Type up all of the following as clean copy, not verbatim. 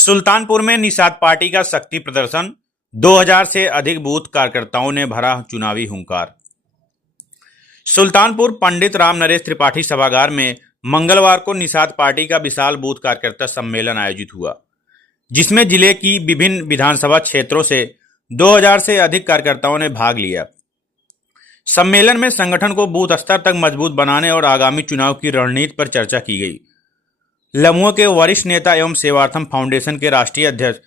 सुल्तानपुर में निषाद पार्टी का शक्ति प्रदर्शन। 2000 से अधिक बूथ कार्यकर्ताओं ने भरा चुनावी हुंकार। सुल्तानपुर पंडित राम नरेश त्रिपाठी सभागार में मंगलवार को निषाद पार्टी का विशाल बूथ कार्यकर्ता सम्मेलन आयोजित हुआ, जिसमें जिले की विभिन्न विधानसभा क्षेत्रों से 2000 से अधिक कार्यकर्ताओं ने भाग लिया। सम्मेलन में संगठन को बूथ स्तर तक मजबूत बनाने और आगामी चुनाव की रणनीति पर चर्चा की गई। लम्हों के वरिष्ठ नेता एवं सेवार्थम फाउंडेशन के राष्ट्रीय अध्यक्ष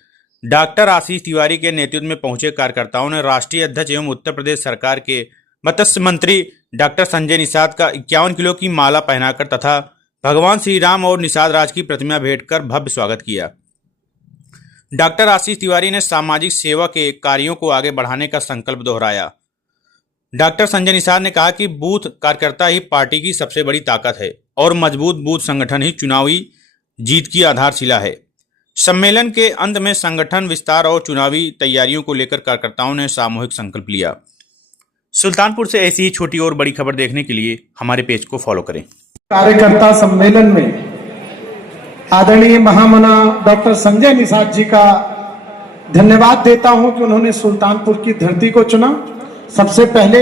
डॉक्टर आशीष तिवारी के नेतृत्व में पहुंचे कार्यकर्ताओं ने राष्ट्रीय अध्यक्ष एवं उत्तर प्रदेश सरकार के मत्स्य मंत्री डॉक्टर संजय निषाद का 51 किलो की माला पहनाकर तथा भगवान श्री राम और निषाद राज की प्रतिमा भेंट कर भव्य स्वागत किया। डॉक्टर आशीष तिवारी ने सामाजिक सेवा के कार्यों को आगे बढ़ाने का संकल्प दोहराया। डॉक्टर संजय निषाद ने कहा कि बूथ कार्यकर्ता ही पार्टी की सबसे बड़ी ताकत है और मजबूत बूथ संगठन ही चुनावी जीत की आधारशिला है। सम्मेलन के अंत में संगठन विस्तार और चुनावी तैयारियों को लेकर कार्यकर्ताओं ने सामूहिक संकल्प लिया। सुल्तानपुर से ऐसी ही छोटी और बड़ी खबर देखने के लिए हमारे पेज को फॉलो करें। कार्यकर्ता सम्मेलन में आदरणीय महामना डॉक्टर संजय निषाद जी का धन्यवाद देता हूं कि उन्होंने सुल्तानपुर की धरती को चुना। सबसे पहले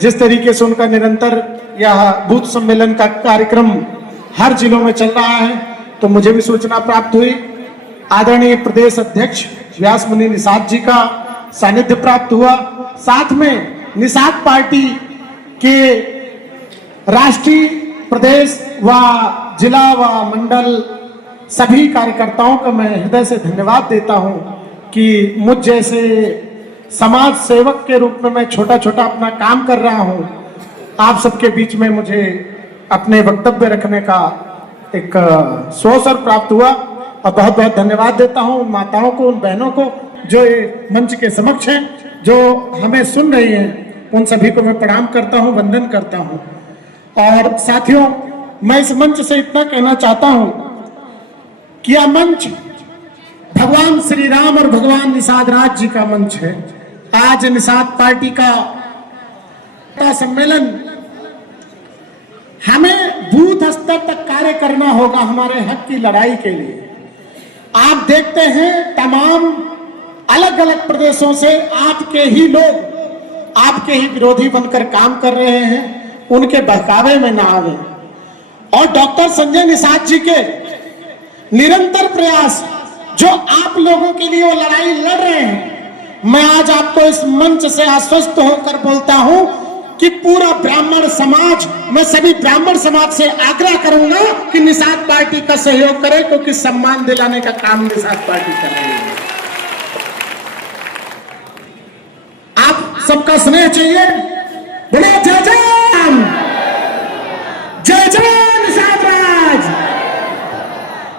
जिस तरीके से उनका निरंतर यह बूथ सम्मेलन का कार्यक्रम हर जिलों में चल रहा है, तो मुझे भी सूचना प्राप्त हुई। आदरणीय प्रदेश अध्यक्ष व्यास मुनि निषाद जी का सानिध्य प्राप्त हुआ। साथ में निषाद पार्टी के राष्ट्रीय, प्रदेश व जिला व मंडल सभी कार्यकर्ताओं का मैं हृदय से धन्यवाद देता हूं कि मुझ जैसे समाज सेवक के रूप में मैं छोटा छोटा अपना काम कर रहा हूं। आप सबके बीच में मुझे अपने वक्तव्य रखने का एक अवसर प्राप्त हुआ और बहुत बहुत धन्यवाद देता हूं उन माताओं को, उन बहनों को जो ये मंच के समक्ष हैं, जो हमें सुन रही हैं। उन सभी को मैं प्रणाम करता हूं, वंदन करता हूं। और साथियों, मैं इस मंच से इतना कहना चाहता हूं कि यह मंच भगवान श्री राम और भगवान निषाद राज जी का मंच है। आज निषाद पार्टी का सम्मेलन, हमें बूथ स्तर तक कार्य करना होगा हमारे हक की लड़ाई के लिए। आप देखते हैं तमाम अलग अलग प्रदेशों से आपके ही लोग, आपके ही विरोधी बनकर काम कर रहे हैं, उनके बहकावे में ना आवे। और डॉक्टर संजय निषाद जी के निरंतर प्रयास जो आप लोगों के लिए वो लड़ाई लड़ रहे हैं, मैं आज आपको इस मंच से आश्वस्त होकर बोलता हूं कि पूरा ब्राह्मण समाज, मैं सभी ब्राह्मण समाज से आग्रह करूंगा कि निषाद पार्टी का सहयोग करें, क्योंकि सम्मान दिलाने का काम निषाद पार्टी कर रही है। आप सबका स्नेह चाहिए। बोलो जय जय राम, जय जय निषाद राज।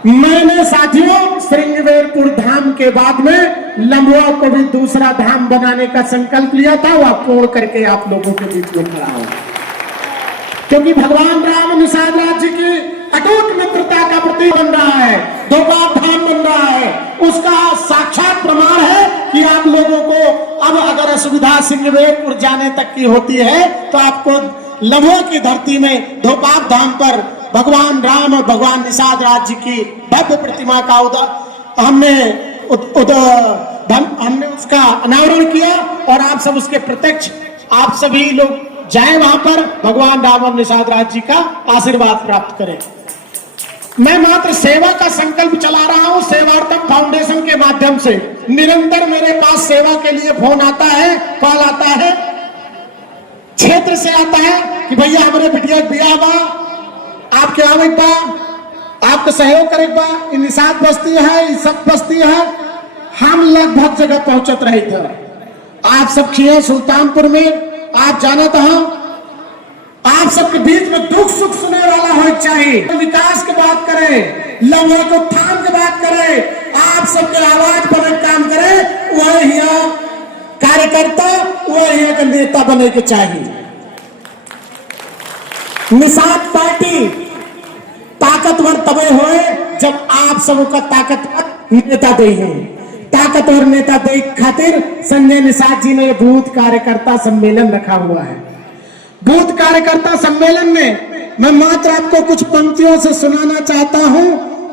मैंने साथियों श्रृंगवेरपुर धाम के बाद में लम्बुआ को भी दूसरा धाम बनाने का संकल्प लिया था, वह पूर्ण करके आप लोगों के बीच में खड़ा हूं, क्योंकि भगवान राम निषाद राज जी की अटूट मित्रता का प्रतीक बन रहा है, दोबार धाम बन रहा है। उसका साक्षात प्रमाण है कि आप लोगों को अब अगर असुविधा श्रृंगवेरपुर जाने तक की होती है, तो आपको लम्बुआ की धरती में धोपाप धाम पर भगवान राम और भगवान निषाद राज जी की भव्य प्रतिमा का हमने उसका अनावरण किया और आप सब उसके प्रत्यक्ष, आप सभी लोग जाएं वहां पर, भगवान राम और निषाद राज जी का आशीर्वाद प्राप्त करें। मैं मात्र सेवा का संकल्प चला रहा हूं। सेवार्थम फाउंडेशन के माध्यम से निरंतर मेरे पास सेवा के लिए फोन आता है, कॉल आता है, क्षेत्र से आता है कि भैया हमारे बिटिया बा, आपके आवे बा, आपका सहयोग करे बा, निषाद बस्ती है, सब बस्ती है। हम लगभग जगह पहुंचत रहे थे। आप सब खिए सुल्तानपुर में, आप जाना था, आप सबके बीच में दुख सुख सुनने वाला होना चाहिए। विकास की बात करें, लम्हों को थाम के बात करें, आप सबके आवाज बने काम करें, वह यहाँ कार्यकर्ता, वह यहाँ का नेता बने के चाहिए। निषाद पार्टी ताकतवर तबे होए जब आप सबका ताकतवर नेता दे हैं। ताकतवर नेता दे खातिर संजय निषाद जी ने बूथ कार्यकर्ता सम्मेलन रखा हुआ है। बूथ कार्यकर्ता सम्मेलन में मैं मात्र आपको कुछ पंक्तियों से सुनाना चाहता हूं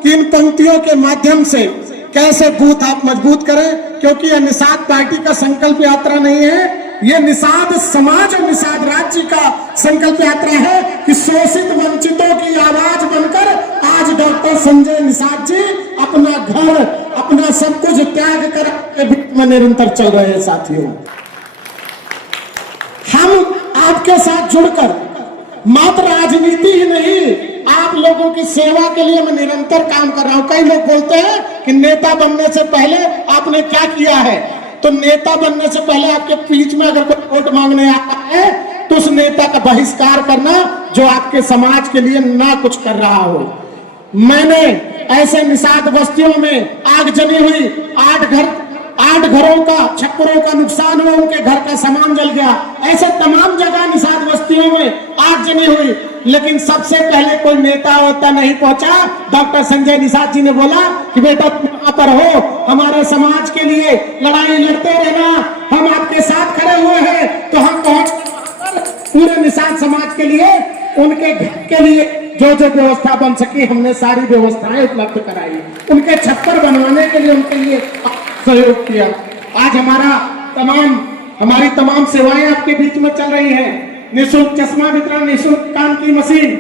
कि इन पंक्तियों के माध्यम से कैसे बूथ आप मजबूत करें, क्योंकि यह निषाद पार्टी का संकल्प यात्रा नहीं है, ये निषाद समाज और निषाद राज्य का संकल्प यात्रा है कि शोषित वंचितों की आवाज बनकर आज डॉक्टर संजय निषाद जी अपना घर, अपना सब कुछ त्याग कर के बीच में निरंतर चल रहे हैं। साथियों, हम आपके साथ जुड़कर मात्र राजनीति ही नहीं, आप लोगों की सेवा के लिए मैं निरंतर काम कर रहा हूं। कई लोग बोलते हैं कि नेता बनने से पहले आपने क्या किया है, तो नेता बनने से पहले आपके बीच में अगर कोई वोट मांगने आता है तो उस नेता का बहिष्कार करना जो आपके समाज के लिए ना कुछ कर रहा हो। मैंने ऐसे निषाद बस्तियों में आगजनी हुई, 8 घरों का, छप्परों का नुकसान हुआ, उनके घर का सामान जल गया, ऐसे तमाम जगह निषाद बस्तियों में आगजनी हुई, लेकिन सबसे पहले कोई नेता होता नहीं पहुंचा। डॉक्टर संजय निषाद जी ने बोला कि बेटा तुम वहां पर हो, हमारे समाज के लिए लड़ाई लड़ते रहना, हम आपके साथ खड़े हुए हैं। तो हम पहुंच पूरे निषाद समाज के लिए, उनके घर के लिए जो जो व्यवस्था बन सकी हमने सारी व्यवस्थाएं उपलब्ध कराई, उनके छप्पर बनवाने के लिए उनके लिए सहयोग किया। आज हमारी तमाम सेवाएं आपके बीच में चल रही हैं, निःशुल्क चश्मा वितरण, निःशुल्क कान की मशीन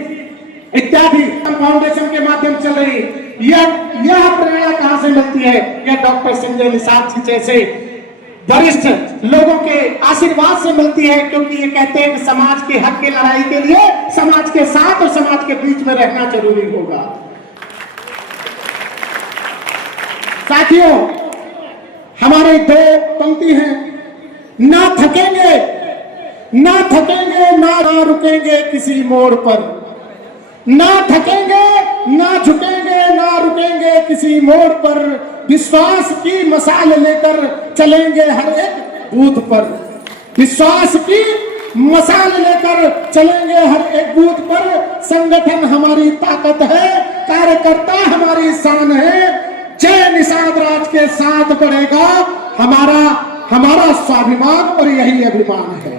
इत्यादि फाउंडेशन के माध्यम चल रही है। यह प्रेरणा कहां से मिलती है? यह डॉक्टर संजय निषाद जी जैसे वरिष्ठ लोगों के आशीर्वाद से मिलती है, क्योंकि ये कहते हैं कि समाज के हक की लड़ाई के लिए समाज के साथ और समाज के बीच में रहना जरूरी होगा। साथियों, हमारे 2 पंक्ति हैं, ना थकेंगे ना रुकेंगे किसी मोड़ पर, ना थकेंगे ना झुकेंगे ना रुकेंगे किसी मोड़ पर, विश्वास की मशाल लेकर चलेंगे हर एक बूथ पर, विश्वास की मशाल लेकर चलेंगे हर एक बूथ पर। संगठन हमारी ताकत है, कार्यकर्ता हमारी शान है, जय निषाद राज के साथ बढ़ेगा हमारा स्वाभिमान और यही अभिमान है।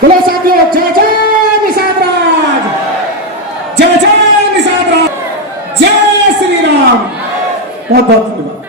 बोलो साथियों, जय जय निषाद राज, जय जय निषाद राज, जय श्री राम। बहुत बहुत धन्यवाद।